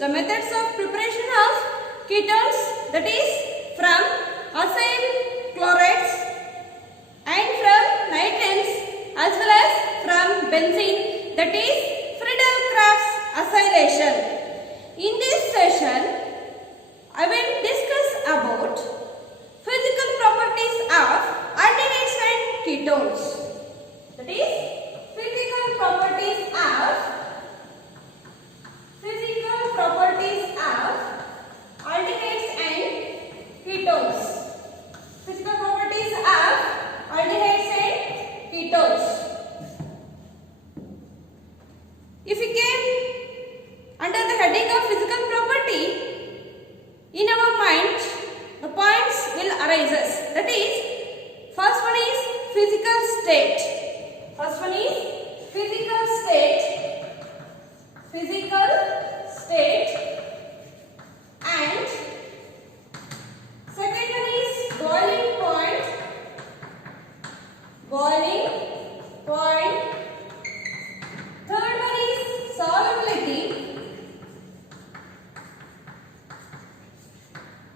the methods of preparation of ketones, that is from acyl chlorides and from nitrates as well as from benzene, that is Friedel-Crafts acylation. In this session, I will discuss about physical properties of aldehydes and ketones. That is physical properties of aldehydes and ketones. Physical properties of aldehydes and ketones. If we came under the heading of physical property, in our mind the points will arise. That is, first one is physical state. First one is physical state. Physical state. And second one is boiling point. Boiling point. Third one is solubility.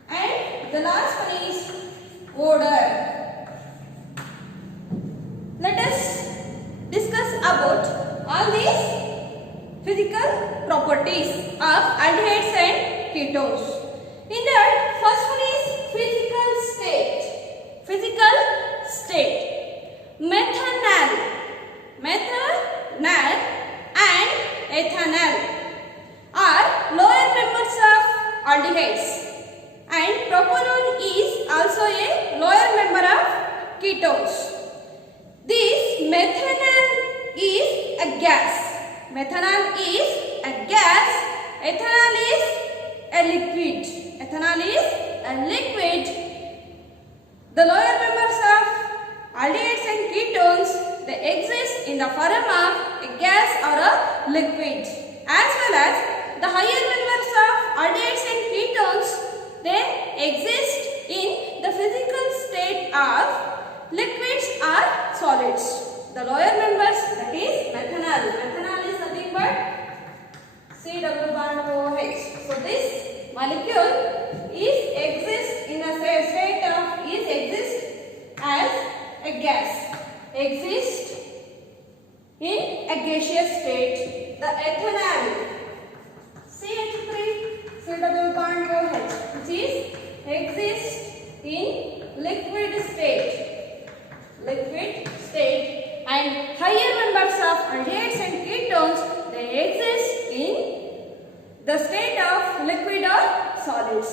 And the last one is odor. Let us discuss about all these physical properties of aldehydes and ketones. In that, first one is physical state. Physical state. Methanol and ethanol are lower members of aldehydes, and propanol is also a lower member of ketones. This methanol is a gas. Methanol is a gas. Ethanol is a liquid. Ethanol is a liquid. The lower members of aldehydes and ketones, they exist in the form of a gas or a liquid, as well as the higher members of aldehydes and ketones, they exist in the physical state of liquids or solids. The lower members, that is methanol. Methanol is nothing but C double bond OH. So this molecule exists in a state of exist as a gas. Exist in a gaseous state. The ethanol CH3 C double bond OH, which is exists in liquid state. Liquid state. And higher members of aldehydes and ketones, they exist in the state of liquid or solids.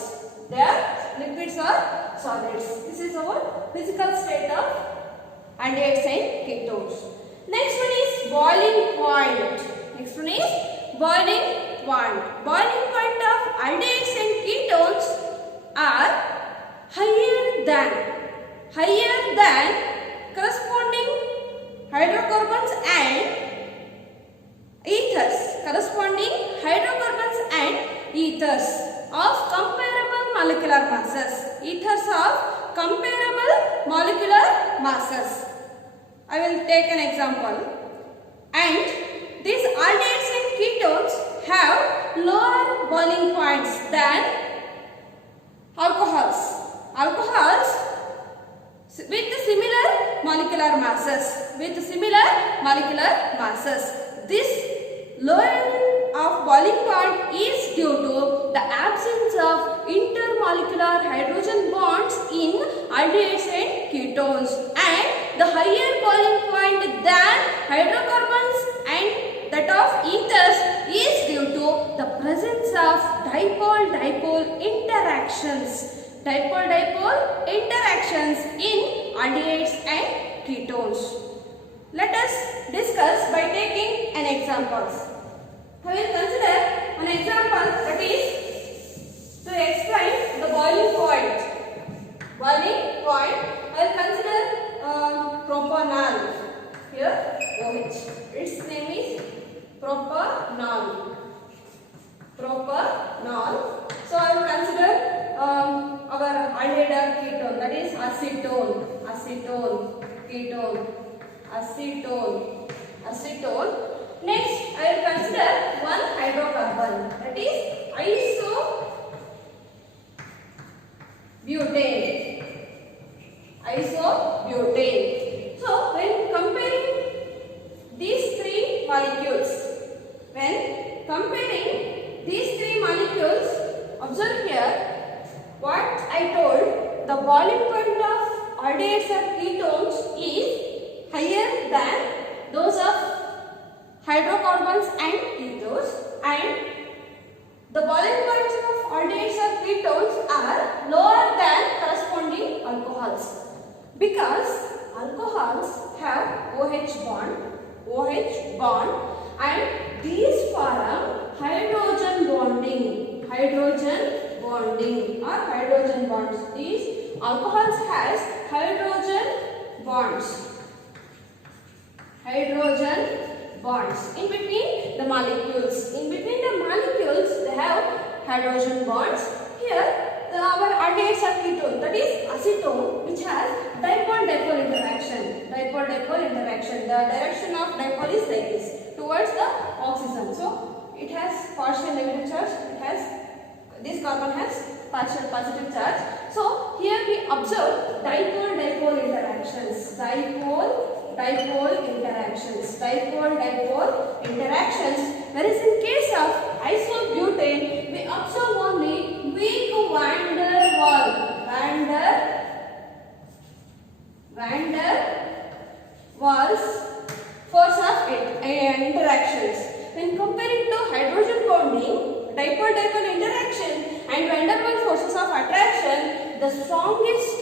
They are liquids or solids. This is our physical state of aldehydes and ketones. Next one is boiling point. Next one is boiling point. Boiling point of aldehydes and ketones are higher than corresponding hydrocarbons and ethers. Corresponding hydrocarbons and ethers of comparable molecular masses. Ethers of comparable molecular masses. I will take an example. And these aldehydes and ketones have lower boiling points than alcohols. Alcohols with similar molecular masses. This lowering of boiling point is due to the absence of intermolecular hydrogen bonds in aldehydes and ketones, and the higher boiling point than hydrocarbons and that of ethers is due to the presence of dipole-dipole interactions. Dipole-dipole interactions in aldehydes and ketones. Let us discuss by taking an examples. I will consider an example, that is to explain the boiling point. Boiling point, I will consider propanol. Here OH. Its name is propanol. So I will consider our aldehyde or ketone, that is acetone, ketone, acetone. Next, I will consider one hydrocarbon, that is Isobutane. So when comparing these three molecules, observe here what I told, the boiling point of aldehydes or ketones is higher than those of hydrocarbons and ethers, and the boiling points of aldehydes or ketones are lower than corresponding alcohols, because alcohols have OH bond and these form hydrogen bonding or hydrogen bonds. These alcohols has hydrogen bonds in between the molecules. They have hydrogen bonds. Here our aldehydes are ketone, that is acetone, which has dipole-dipole interaction. The direction of dipole is like this, towards the oxygen. So it has partial negative charge. This carbon has partial positive charge. So here we observe dipole-dipole interactions. Whereas in case of isobutane, we observe only weak van der Waals force of interactions. When comparing to hydrogen bonding, dipole-dipole interaction and van der Waals forces of attraction, the strongest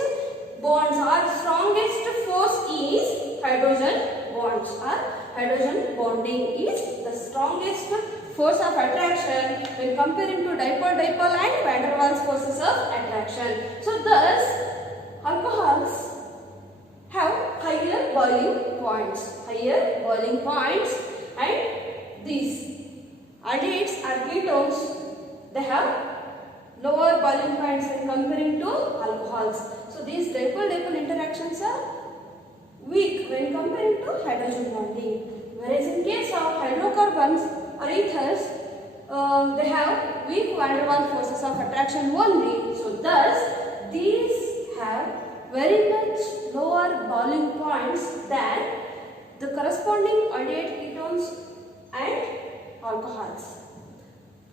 bonds or strongest force is hydrogen bonds, or hydrogen bonding is the strongest force of attraction when comparing to dipole-dipole and van der Waals forces of attraction. So thus alcohols have higher boiling points, and these aldehydes or ketones, they have lower boiling points when comparing to alcohols. So these dipole-dipole interactions are weak when comparing to hydrogen bonding. Whereas in case of hydrocarbons or ethers, they have weak van der Waals forces of attraction only. So thus these have very much lower boiling points than the corresponding aldehyde ketones and alcohols.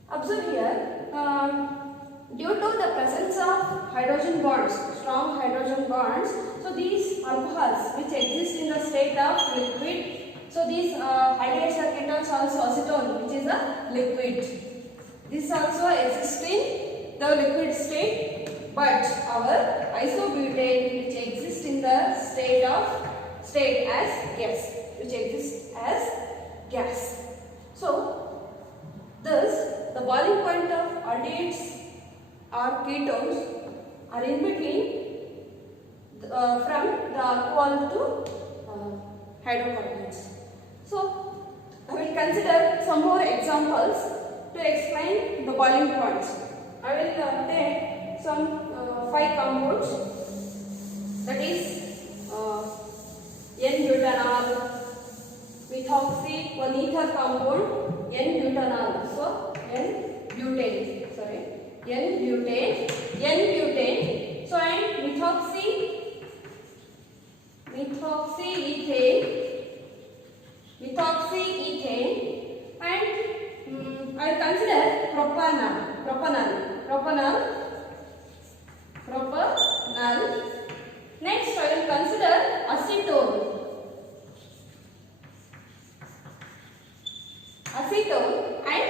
Observe here, due to the presence of hydrogen bonds, strong hydrogen bonds, so these alcohols which exist in the state of liquid, so these aldehydes or ketones also acetone, which is a liquid. This also exists in the liquid state, but our isobutane, which exists in the state as gas, So thus the boiling point of aldehydes or ketones are in between from the alcohol to hydrocarbons. So I will consider some more examples to explain the boiling points. I will take some 5 compounds, that is N-butanol, methoxy, one ether compound, N-butanol. So N-butane. So and methoxyethane, and I will consider propanol. Next I will consider acetone, and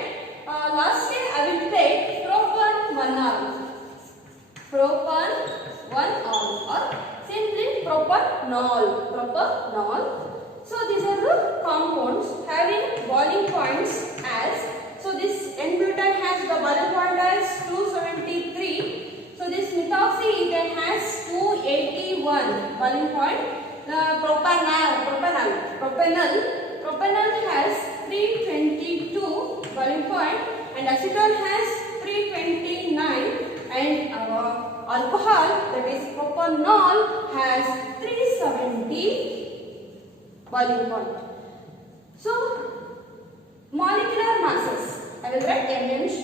lastly I will take propanol or simply propanol. So these are the compounds having boiling points as, so this N-butane has the boiling point as 273. So this methoxyethane has 281 boiling point. Propanol has 322 boiling point, and acetone has 329, and our alcohol, that is propanol, has 370 boiling point. So molecular masses, I will write NH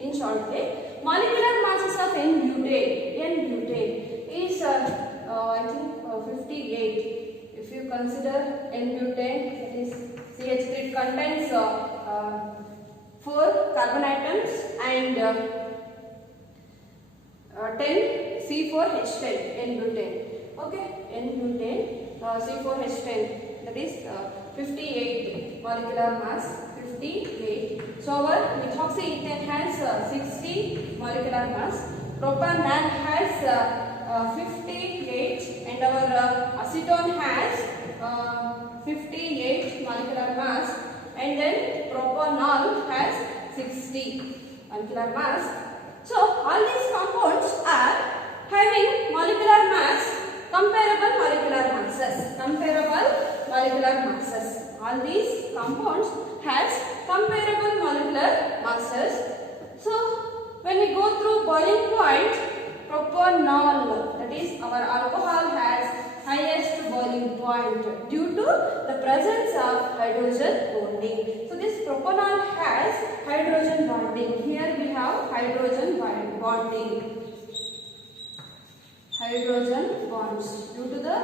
In short way, molecular masses of N-butane is I think 58. If you consider N-butane, that is CH3, it contains 4 carbon atoms and 10 C4H10 N-butane. Okay, N-butane C4H10, that is 58 molecular mass, 58. So our methoxyethane has 60 molecular mass, propanol has 58 and our acetone has 58 molecular mass, and then propanol has 60 molecular mass. So all these compounds are having molecular mass, comparable molecular masses. All these compounds has comparable molecular masses. So when we go through boiling point, propanol, that is our alcohol, has highest boiling point due to the presence of hydrogen bonding. So this propanol has hydrogen bonding. Here we have hydrogen bonding. Hydrogen bonds. Due to the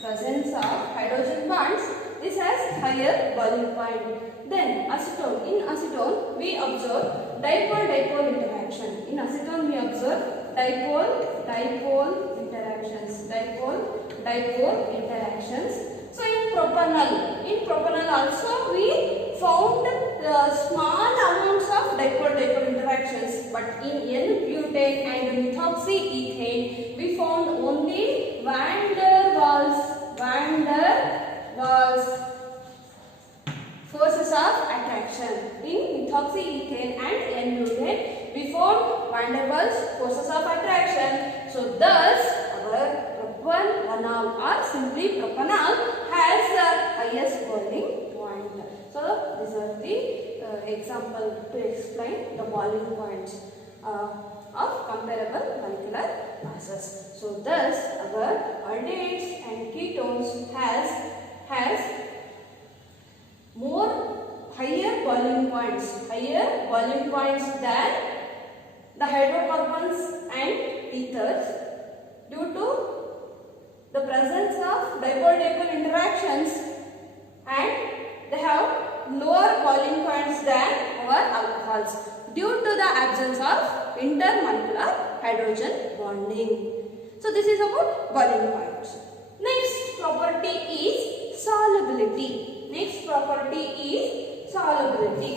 presence of hydrogen bonds, this has higher boiling point. Then acetone. In acetone we observe dipole-dipole interaction. In acetone we observe dipole-dipole interactions. So in propanol also we found small amounts of dipole-dipole interactions, but in N-butane and methoxyethane we found only van der Waals forces of attraction. In methoxyethane and N-butane we found van der Waals forces of attraction. So thus our propanol, or simply propanol, has the highest boiling point. So these are the example to explain the boiling points of comparable molecular masses. So thus our aldehydes and ketones has more higher boiling points than the hydrocarbons and ethers due to the presence of dipole-dipole interactions, and they have lower boiling points than our alcohols due to the absence of intermolecular hydrogen bonding. So this is about boiling points. Next property is solubility. Next property is solubility.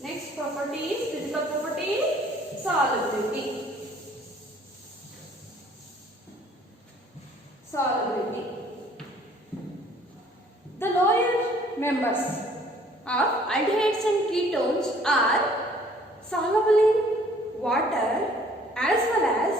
Physical property is solubility. The lower members of aldehydes and ketones are soluble in water as well as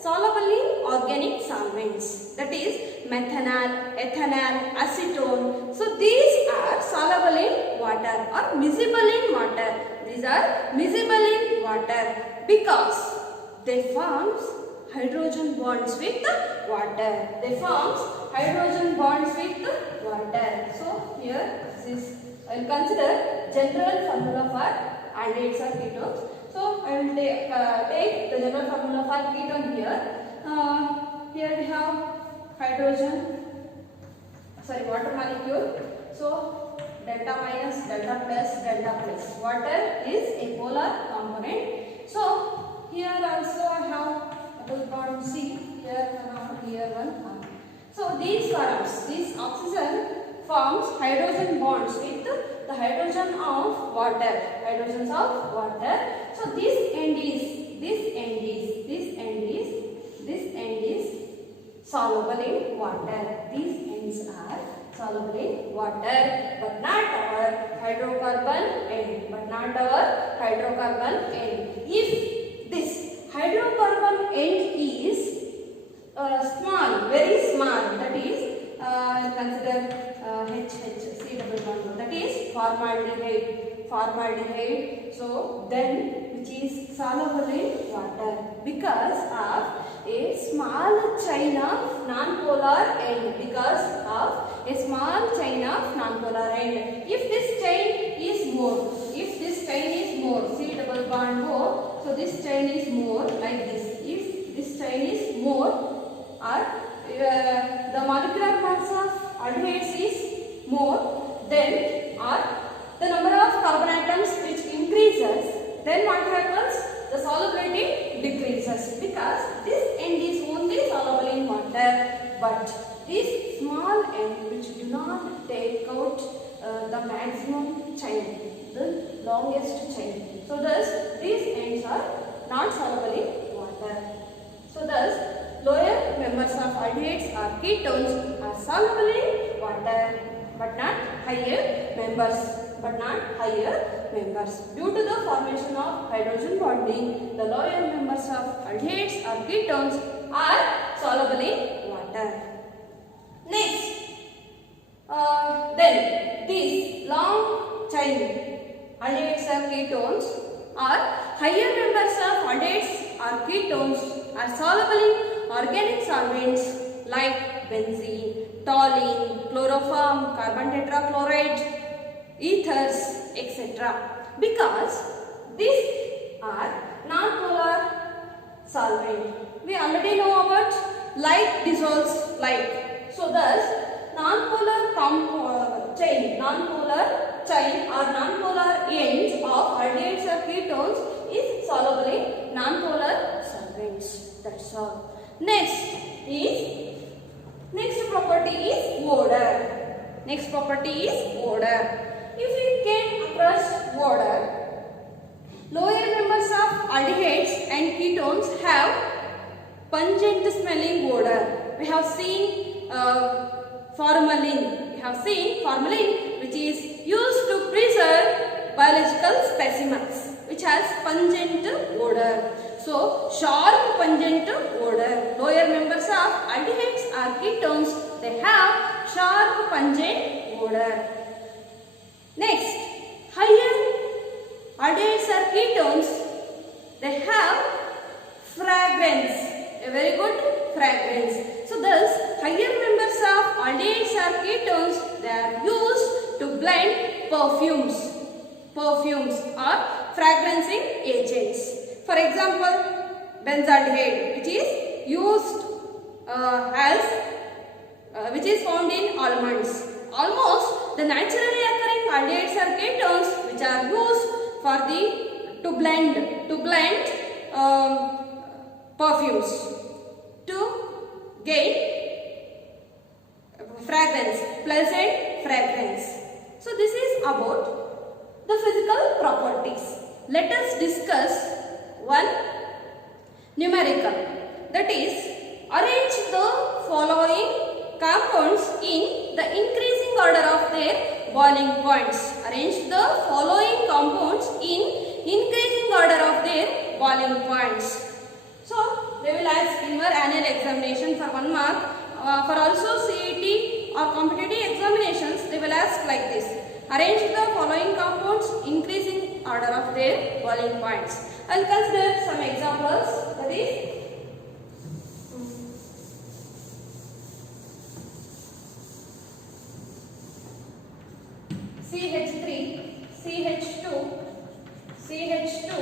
soluble in organic solvents, that is methanol, ethanol, acetone. So these are soluble in water or miscible in water. These are miscible in water because they forms hydrogen bonds with water. So here this is, I will consider general formula for aldehydes or ketones. So I will take the general formula for ketone here. Here we have water molecule. So delta minus, delta plus, delta plus. Water is a polar component. So here also I have double bond C. Here one. So these oxygen forms hydrogen bonds with the hydrogen of water. So this end is soluble in water. These ends are soluble in water, but not our hydrocarbon end. If this hydrocarbon end is small, very small, that is consider HC double bond, that is formaldehyde. So then which is soluble in water because of a small chain of non-polar end. If this chain is more, chain is more, C double bond O. So this chain is more like this. If this chain is more, or the molecular mass of aldehydes is more, then or the number of carbon atoms which increases, then what happens? The solubility decreases, because this end is only soluble in water, but this small end which do not take out the maximum chain, the longest chain. So thus these ends are not soluble in water. So thus lower members of aldehydes or ketones are soluble in water, but not higher members. Due to the formation of hydrogen bonding, the lower members of aldehydes or ketones are soluble in water. Next, then these long chain aldehydes or ketones or higher members of aldehydes or ketones are soluble in organic solvents like benzene, toluene, chloroform, carbon tetrachloride, ethers, etc. Because these are non-polar solvent. We already know about like dissolves like. So thus non-polar chain or non-polar ends of aldehydes or ketones is soluble in non-polar solvents. That's all. Next property is odor. If we came across odor, lower members of aldehydes and ketones have pungent smelling odor. We have seen formalin. Which is used to preserve biological specimens, which has pungent odor. So sharp pungent odor. Lower members of aldehydes or ketones, they have sharp pungent odor. Next, higher aldehydes or ketones, they have fragrance, a very good fragrance. So thus, higher members of aldehydes or ketones, they are used to blend perfumes or fragrancing agents. For example, benzaldehyde, which is used which is found in almonds. Almost the naturally occurring aldehydes or ketones which are used for to blend perfumes to gain fragrance, pleasant fragrance. So this is about the physical properties. Let us discuss one numerical, that is, arrange the following compounds in the increasing order of their boiling points. Arrange the following compounds in increasing order of their boiling points. So they will ask in your annual examination for 1 mark. For also CET or competitive examinations, they will ask like this. Arrange the following compounds increasing order of their boiling points. I will consider some examples. That is, CH3, CH2, CH2,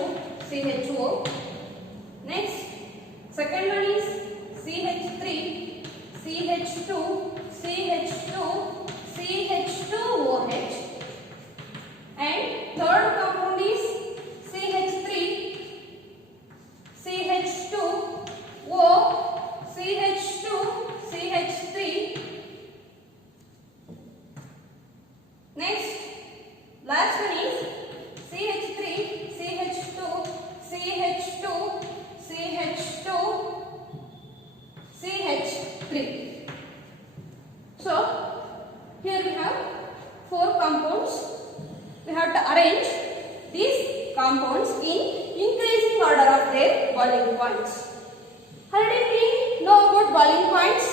CHO. Next, second one is CH3, CH2, CH2, CH2OH. And third compound is CH3, CH2O, CH2, CH3. Next, last one is CH3, CH2, CH2, CH2, CH3. So, here we have 4 compounds. We have to arrange these compounds in increasing order of their boiling points. Already we know about boiling points.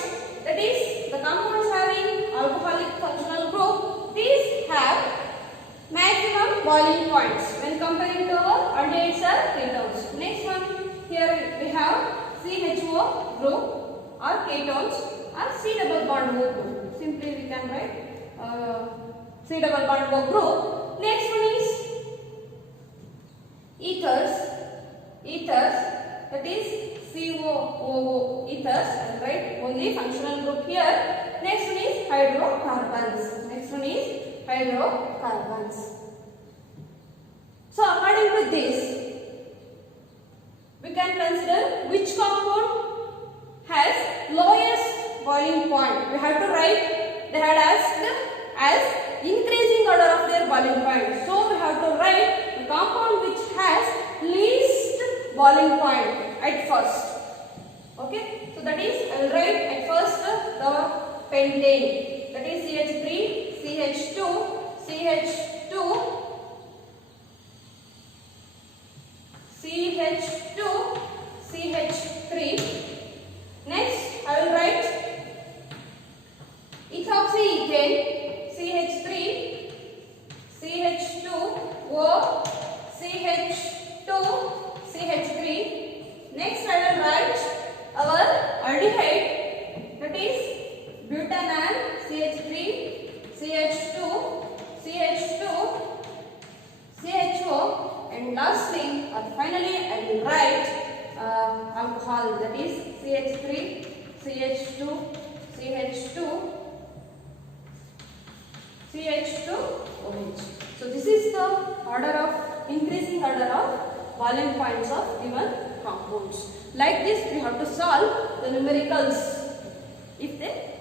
That is, the compounds having alcoholic functional group, these have maximum boiling points when comparing to our aldehydes or ketones. Next one, here we have CHO group or ketones or C double bond O group. Simply we can write C double bond O group. Next one is ethers, that is COOO, ethers. I will write only functional group here. Next one is hydrocarbons. So according to this, we can consider which compound has lowest boiling point. We have to write, they had asked as increasing order of their boiling point. So we have to write the compound which has least boiling point at first. Okay, so that is, I will write at first the pentane, that is CH3, CH2, CH2, CH2, CH3. Next, I will write ethoxyethane, CH3, CH2O, CH2, CH3. Next, I will write our aldehyde, that is butanol, CH3, CH2, CH2, CHO, and lastly or finally I will write alcohol, that is CH3, CH2, CH2, CH2OH. So this is the order of increasing order of boiling points of given compounds. Like this we have to solve the numericals if they